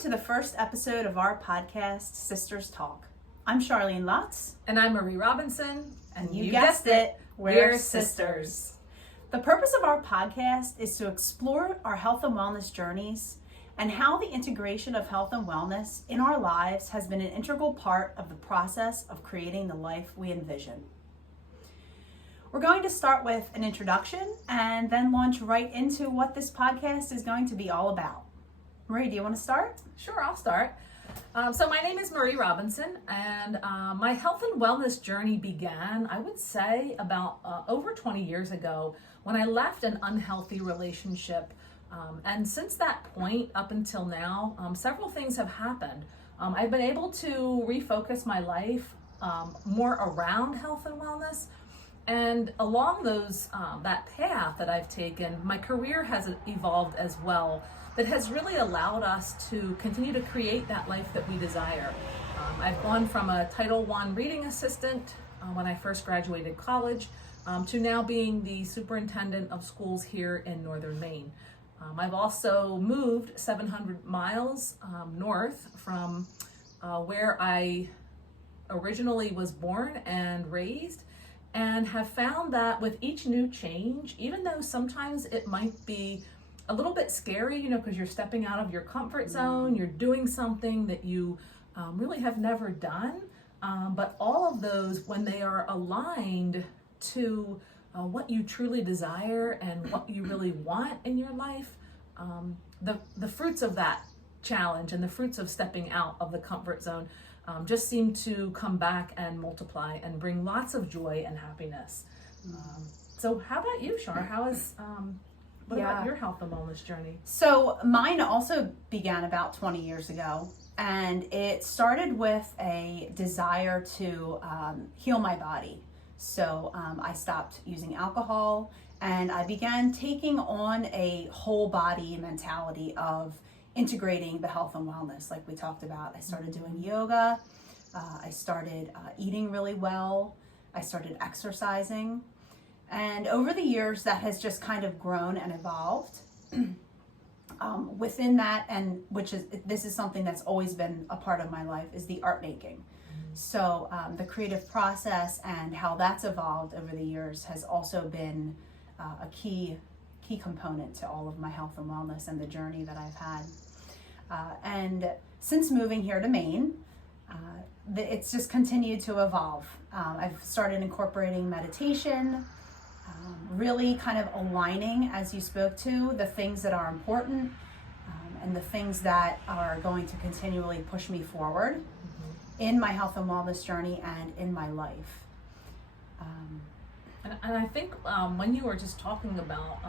to the first episode of our podcast, Sisters Talk. I'm Charlene Lutz. And I'm Marie Robinson. And you guessed it, we're sisters. The purpose of our podcast is to explore our health and wellness journeys and how the integration of health and wellness in our lives has been an integral part of the process of creating the life we envision. We're going to start with an introduction and then launch right into what this podcast is going to be all about. Marie, do you want to start? Sure, I'll start. So my name is Marie Robinson, and my health and wellness journey began, I would say, about over 20 years ago when I left an unhealthy relationship. And since that point up until now, several things have happened. I've been able to refocus my life more around health and wellness. And along that path that I've taken, my career has evolved as well. That has really allowed us to continue to create that life that we desire. I've gone from a Title I reading assistant when I first graduated college to now being the superintendent of schools here in northern Maine. I've also moved 700 miles north from where I originally was born and raised, and have found that with each new change, even though sometimes it might be a little bit scary, because you're stepping out of your comfort zone, you're doing something that you really have never done. But all of those, when they are aligned to what you truly desire and what you really want in your life, the fruits of that challenge and the fruits of stepping out of the comfort zone just seem to come back and multiply and bring lots of joy and happiness. So how about you, Char? What about your health and wellness journey? So mine also began about 20 years ago, and it started with a desire to heal my body. So I stopped using alcohol, and I began taking on a whole body mentality of integrating the health and wellness like we talked about. I started doing yoga, I started eating really well, I started exercising. And over the years, that has just kind of grown and evolved. Within that, and this is something that's always been a part of my life, is the art making. So the creative process and how that's evolved over the years has also been a key component to all of my health and wellness and the journey that I've had. And since moving here to Maine, it's just continued to evolve. I've started incorporating meditation, really kind of aligning, as you spoke to, the things that are important and the things that are going to continually push me forward in my health and wellness journey and in my life. And I think when you were just talking about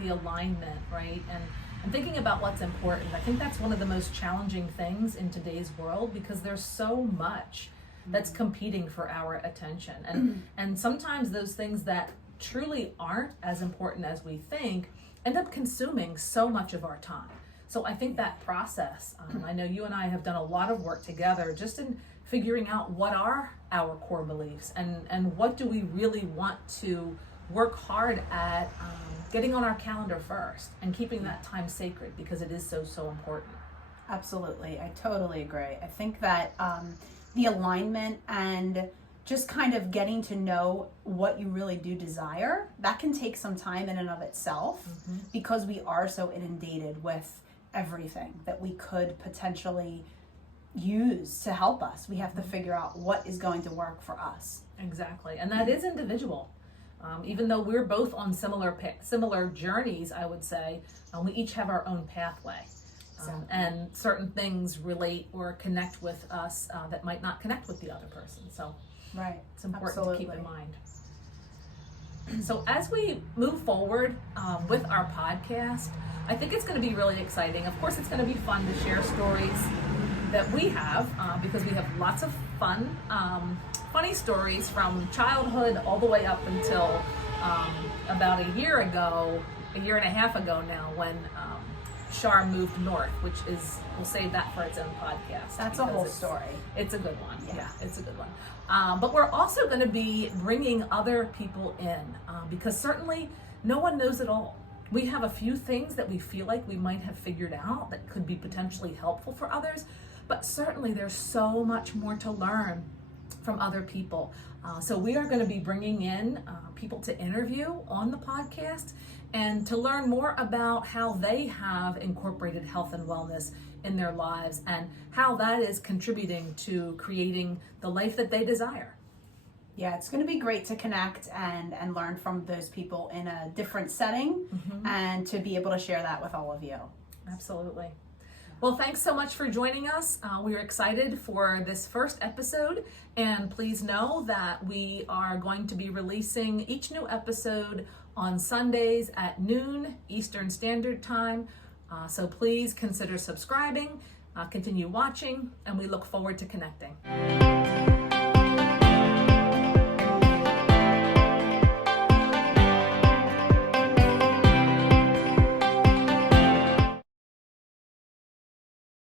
the alignment, right, and thinking about what's important, I think that's one of the most challenging things in today's world, because there's so much that's competing for our attention. And sometimes those things that truly aren't as important as we think end up consuming so much of our time. So I think that process, I know you and I have done a lot of work together just in figuring out what are our core beliefs and what do we really want to work hard at getting on our calendar first and keeping that time sacred, because it is so important. Absolutely, I totally agree. I think that the alignment and just kind of getting to know what you really do desire, that can take some time in and of itself, because we are so inundated with everything that we could potentially use to help us. We have to figure out what is going to work for us. Exactly, and that is individual. Even though we're both on similar journeys, I would say, we each have our own pathway. Exactly. And certain things relate or connect with us that might not connect with the other person. So right, it's important Absolutely. to keep in mind. So as we move forward with our podcast, I think it's going to be really exciting. Of course, it's going to be fun to share stories that we have because we have lots of fun, funny stories from childhood all the way up until about a year and a half ago now, when Char moved north, which is, we'll save that for its own podcast. That's a whole story. It's a good one. Yeah, it's a good one. But we're also going to be bringing other people in because certainly no one knows it all. We have a few things that we feel like we might have figured out that could be potentially helpful for others, but certainly there's so much more to learn from other people. So we are going to be bringing in people to interview on the podcast and to learn more about how they have incorporated health and wellness in their lives and how that is contributing to creating the life that they desire. Yeah, it's going to be great to connect and learn from those people in a different setting and to be able to share that with all of you. Absolutely. Well, thanks so much for joining us. We are excited for this first episode, and please know that we are going to be releasing each new episode on Sundays at noon Eastern Standard Time. So please consider subscribing, continue watching, and we look forward to connecting.